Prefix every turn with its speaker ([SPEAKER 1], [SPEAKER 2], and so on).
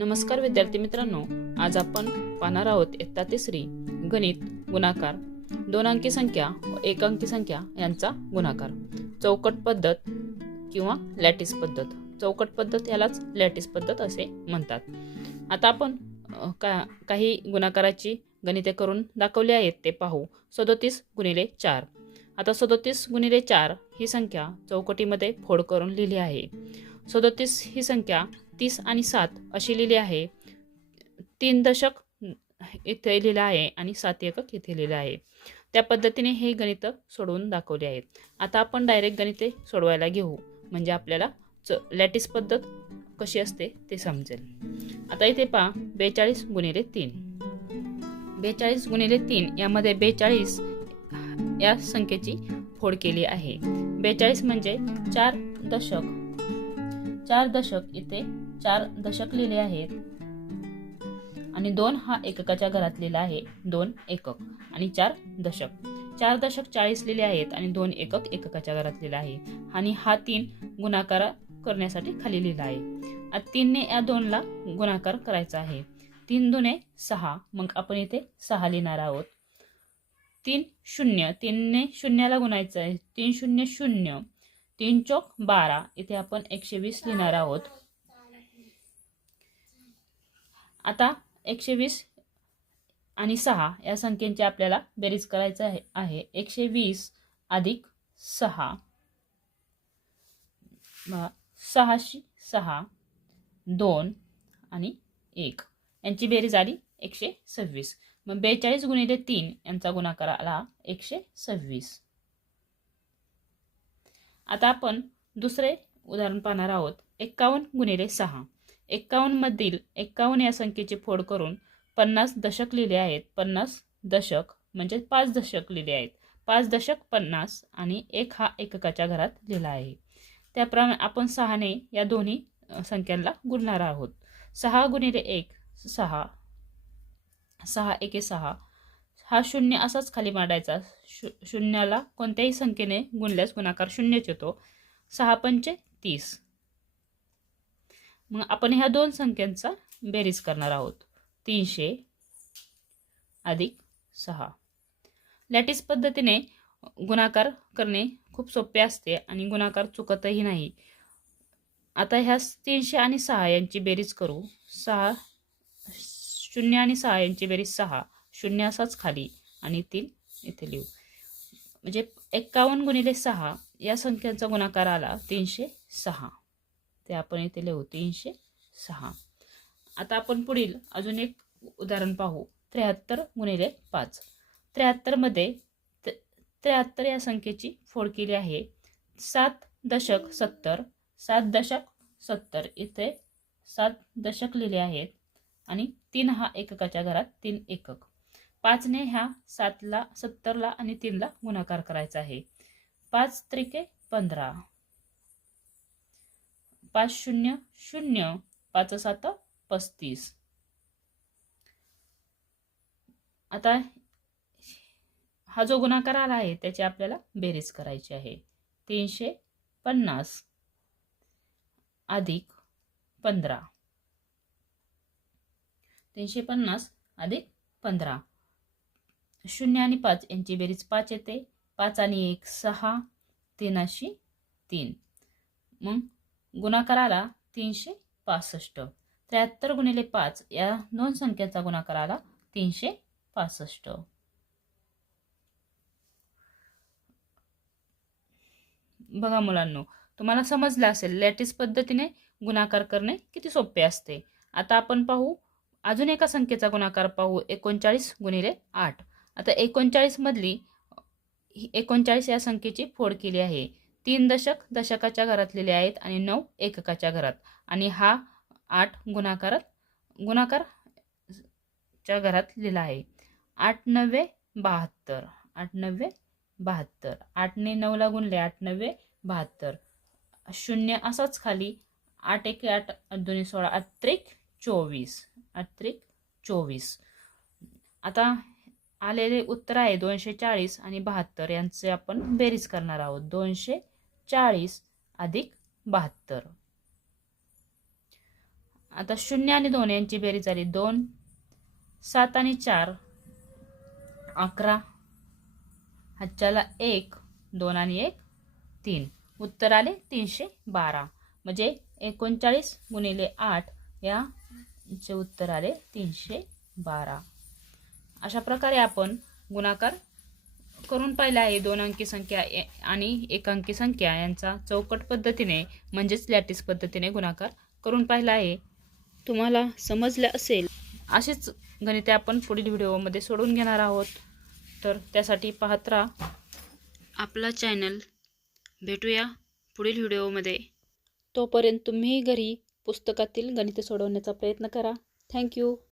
[SPEAKER 1] नमस्कार विद्यार्थी मित्रांनो आज आपण पाहणार आहोत इयत्ता तिसरी गणित गुणाकार. दोन अंकी संख्या व एक अंकी संख्या यांचा गुणाकार. चौकट पद्धत किंवा लॅटिस पद्धत. चौकट पद्धत यालाच लॅटिस पद्धत असे म्हणतात. आता आपण का काही गुणाकाराची गणिते करून दाखवली आहेत ते पाहू. सदोतीस गुणिले चार. आता सदोतीस गुणिले चार ही संख्या चौकटीमध्ये फोड करून लिहिली आहे. सदोतीस ही संख्या तीस आणि सात अशी लिहिले आहे. तीन दशक इथे लिहिलं आहे आणि सात एकक इथे लिहिलं आहे. त्या पद्धतीने हे गणित सोडवून दाखवले आहेत. आता आपण डायरेक्ट गणिते सोडवायला घेऊ. म्हणजे आपल्याला च लॅटिस पद्धत कशी असते ते समजेल. आता इथे पहा बेचाळीस गुणिले तीन. बेचाळीस गुणिले तीन यामध्ये बेचाळीस या संख्येची फोड केली आहे. बेचाळीस म्हणजे चार दशक. चार दशक इथे चार दशक लिहिले आहेत. आणि दोन हा एककाच्या घरात लिहिला आहे. दोन एकक आणि चार दशक. चार दशक चाळीस लिहिले आहेत आणि दोन एकक एककाच्या घरात लिहिला आहे. आणि हा तीन गुणाकार करण्यासाठी खाली लिहिला आहे. तीनने या दोनला गुणाकार करायचा आहे. तीन दुने सहा. मग आपण इथे सहा लिहिणार आहोत. तीन शून्य. तीनने शून्याला गुणायचं आहे. तीन शून्य शून्य. तीन चौक बारा. इथे आपण एकशे वीस लिहिणार आहोत. आता एकशे वीस आणि सहा या संख्येची आपल्याला बेरीज करायचं आहे आहे. एकशे वीस अधिक सहा. सहाशे सहा दोन आणि एक. यांची बेरीज आली एकशे सव्वीस. मग बेचाळीस गुणिले तीन यांचा गुणाकार आला एकशे सव्वीस. आता आपण दुसरे उदाहरण पाहणार आहोत. एक्कावन्न गुणिले सहा. एक्कावन्नमधील एक्कावन्न या संख्येची फोड करून पन्नास दशक लिहिले आहेत. पन्नास दशक म्हणजे पाच दशक लिहिले आहेत. पाच दशक पन्नास आणि एक हा एककाच्या घरात लिहिला आहे. त्याप्रमाणे आपण सहाने या दोन्ही संख्यांना गुणणार आहोत. सहा गुणिले एक सहा. सहा एके सहा. हा शून्य असाच खाली मांडायचा. शू शून्याला कोणत्याही संख्येने गुणल्यास गुणाकार शून्यच येतो. सहा पंचे तीस. मग आपण ह्या दोन संख्यांचा बेरीज करणार आहोत. तीनशे अधिक सहा. लॅटिस पद्धतीने गुणाकार करणे खूप सोपे असते आणि गुणाकार चुकतही नाही. आता ह्या तीनशे आणि सहा यांची बेरीज करू. सहा शून्य आणि सहा यांची बेरीज सहा. शून्य असाच खाली आणि तीन इथे लिहू. म्हणजे एक्कावन्न गुणिले सहा या संख्यांचा गुणाकार आला तीनशे सहा. ते आपण इथे लिहू तीनशे सहा. आता आपण पुढील अजून एक उदाहरण पाहू त्र्याहत्तर गुणिले पाच. त्र्याहत्तरमध्ये त्र्याहत्तर या संख्येची फोड केली आहे. सात दशक सत्तर सात दशक सत्तर. इथे सात दशक लिहिले आहेत आणि तीन हा एककाच्या घरात तीन एकक. पाचने ह्या सातला सत्तरला आणि तीनला गुणाकार करायचा आहे. पाच त्रिके पंधरा. पाच शून्य शून्य. पाच सात पस्तीस. आता हा जो गुणाकार आला आहे त्याची आपल्याला बेरीज करायची आहे. तीनशे पन्नास. अधिक पंधरा. तीनशे पन्नास अधिक पंधरा. शून्य आणि पाच यांची बेरीज पाच येते. पाच आणि एक सहा तीनाशी तीन. मग गुणाकार आला तीनशे पासष्ट. त्र्याहत्तर गुणिले पाच या दोन संख्येचा गुणाकार आला तीनशे पासष्ट. बघा मुलांनो तुम्हाला समजलं असेल लॅटिस पद्धतीने गुणाकार करणे किती सोपे असते. आता आपण पाहू अजून एका संख्येचा गुणाकार पाहू एकोणचाळीस गुणिले आठ. आता एकोणचाळीसमधली ही एकोणचाळीस या संख्येची फोड केली आहे. तीन दशक दशकाच्या घरात लिहिले आहेत आणि नऊ एककाच्या घरात. आणि हा आठ गुणाकारात गुणाकार च्या घरात लिहिला आहे. आठ नव्वे बहात्तर आठ नव्वे बहात्तर. आठने नऊला गुणले आठ नव्वे बहात्तर. शून्य असाच खाली. आठ एक आठ दोन्ही सोळा अत्रिक चोवीस अत्रिक चोवीस. आता आलेले उत्तर आहे दोनशे चाळीस आणि बहात्तर. यांचे आपण बेरीज करणार आहोत. दोनशे चाळीस अधिक बहात्तर. आता शून्य आणि दोन यांची बेरीज झाली. दोन सात आणि चार अकरा. हच्च्याला एक दोन आणि एक तीन. उत्तर आले तीनशे बारा. म्हणजे एकोणचाळीस गुणिले आठ याचे उत्तर आले तीनशे बारा. अशा प्रकारे आपण गुणाकार करून पाहिला आहे. दोन अंकी संख्या ए- आणि एक अंकी संख्या यांचा चौकट पद्धतीने म्हणजेच लॅटिस पद्धतीने गुणाकार करून पाहिला आहे. तुम्हाला समजलं असेल. असेच गणिते आपण पुढील व्हिडिओमध्ये सोडून घेणार आहोत. तर त्यासाठी पाहत राहा. आपला चॅनल भेटूया पुढील व्हिडिओमध्ये. तोपर्यंत तुम्ही घरी पुस्तकातील गणिते सोडवण्याचा प्रयत्न करा. थँक्यू.